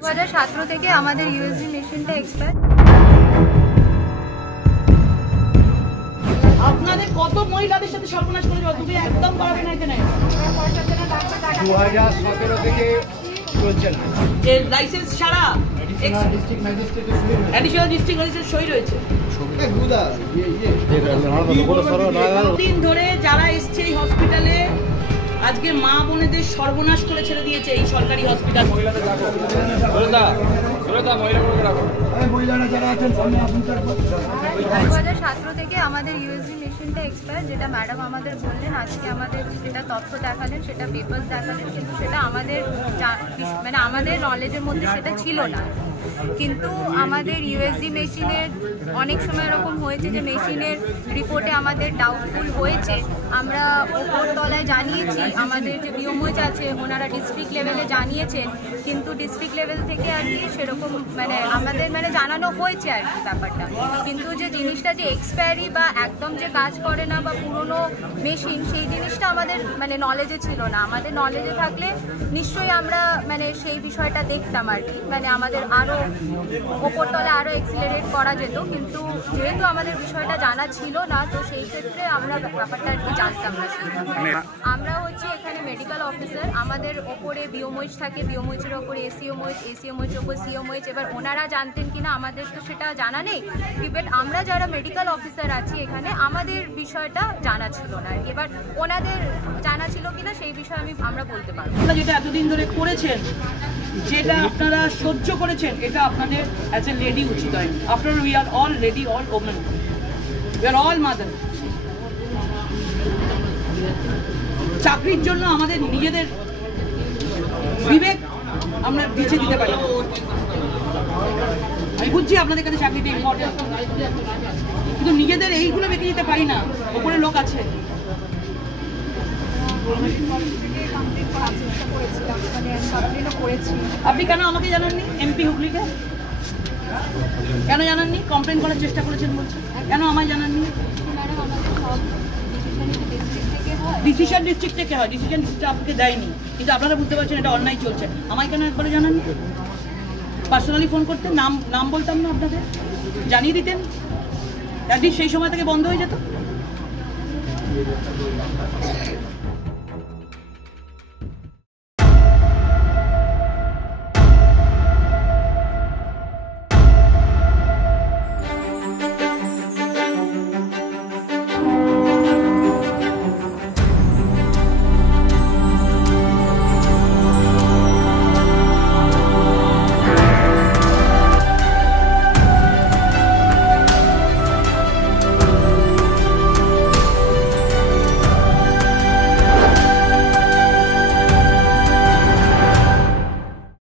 2017 থেকে আমাদের ইউএসজি মেশিনটা এক্সপায়ার। আপনাদের কত মহিলাদের সাথে সর্বনাশ করে যাওয়া, তুমি একদম পারবে না এখানে। 2017 থেকে চলছে না এর লাইসেন্স ছাড়া অ্যাডিশনাল ডিস্ট্রিক্ট ম্যাজিস্ট্রেট সই রয়েছে। দিন ধরে যারা এসছে এই হসপিটালে আজকে মা বোনেদের সর্বনাশ করে ছেড়ে দিয়েছে এই সরকারি হসপিটাল। মহিলারা যারা আছেন 2017 থেকে আমাদের ইউএসজি মেশিনটা এক্সপায়ার, যেটা ম্যাডাম আমাদের বললেন, আজকে আমাদের সেটা তথ্য দেখালেন, সেটা পেপার্স দেখালেন, কিন্তু সেটা আমাদের মানে আমাদের নলেজের মধ্যে সেটা ছিল না। কিন্তু আমাদের ইউএসজি মেশিনের অনেক সময় এরকম হয়েছে যে মেশিনের রিপোর্টে আমাদের ডাউটফুল হয়েছে। আমরা ওপর তলায় জানিয়েছি, আমাদের যে বিওমোজ আছে ওনারা ডিস্ট্রিক্ট লেভেলে জানিয়েছেন, কিন্তু ডিস্ট্রিক্ট লেভেল থেকে আর কি সেরকম মানে আমাদের মানে জানানো হয়েছে আর কি ব্যাপারটা। কিন্তু যে জিনিসটা যে এক্সপায়ারি বা একদম যে কাজ করে না বা পুরনো মেশিন, সেই জিনিসটা আমাদের মানে নলেজে ছিল না। আমাদের নলেজে থাকলে নিশ্চয়ই আমরা মানে সেই বিষয়টা দেখতাম আর কি, মানে আমাদের আরও ওপরতলে আরও এক্সিলারেট করা যেত। কিন্তু যেহেতু আমাদের বিষয়টা জানা ছিল না, তো সেই ক্ষেত্রে আমরা ব্যাপারটা আর কি জানতাম না। আমরা হচ্ছে এখানে মেডিকেল অফিসার, আমাদের ওপরে বিওমোজ থাকে, বিওমোজের ওপরে এসিওমোজ, এসিওমোজের ওপর সিওমোজ। এবার ওনারা জানতেন কিনা আমাদের তো সেটা জানা নেই, বাট আমরা যারা মেডিকেল অফিসার আছি এখানে আমাদের বিষয়টা জানা ছিল না। এবার ওনাদের জানা ছিল কিনা সেই বিষয়ে আমরা বলতে পারবো। আপনারা যেটা এতদিন ধরে করেছেন, যেটা আপনারা সহ্য করেছেন, এটা আপনাদের অ্যাজ এ লেডি উচিত হয়। After we are all lady, all women, we are all mother. চাকরির জন্য আমাদের নিজেদের বিবেক আমরা পিছিয়ে দিতে পারি। আমি বুঝছি আপনাদের কাছে চাকরিটা ইম্পর্টেন্ট, কিন্তু নিজেদের এইগুলো বেঁকে দিতে পারি না। ওপরে লোক আছে। আপনি কেন আমাকে জানাননি? এমপি হুগলিকে কেন জানাননি? কমপ্লেন করার চেষ্টা করেছেন বলছেন, কেন আমায় জানাননি? ডিসিশন ডিস্ট্রিক্ট থেকে হয়, ডিসিশন ডিস্ট্রিক্ট আপনাকে দেয়নি, কিন্তু আপনারা বুঝতে পারছেন এটা অন্যায় চলছে। আমায় কেন একবারে জানাননি? পার্সোনালি ফোন করতে নাম বলতাম না, আপনাদের জানিয়ে দিতেন, অ্যাটলিস্ট সেই সময় থেকে বন্ধ হয়ে যেত।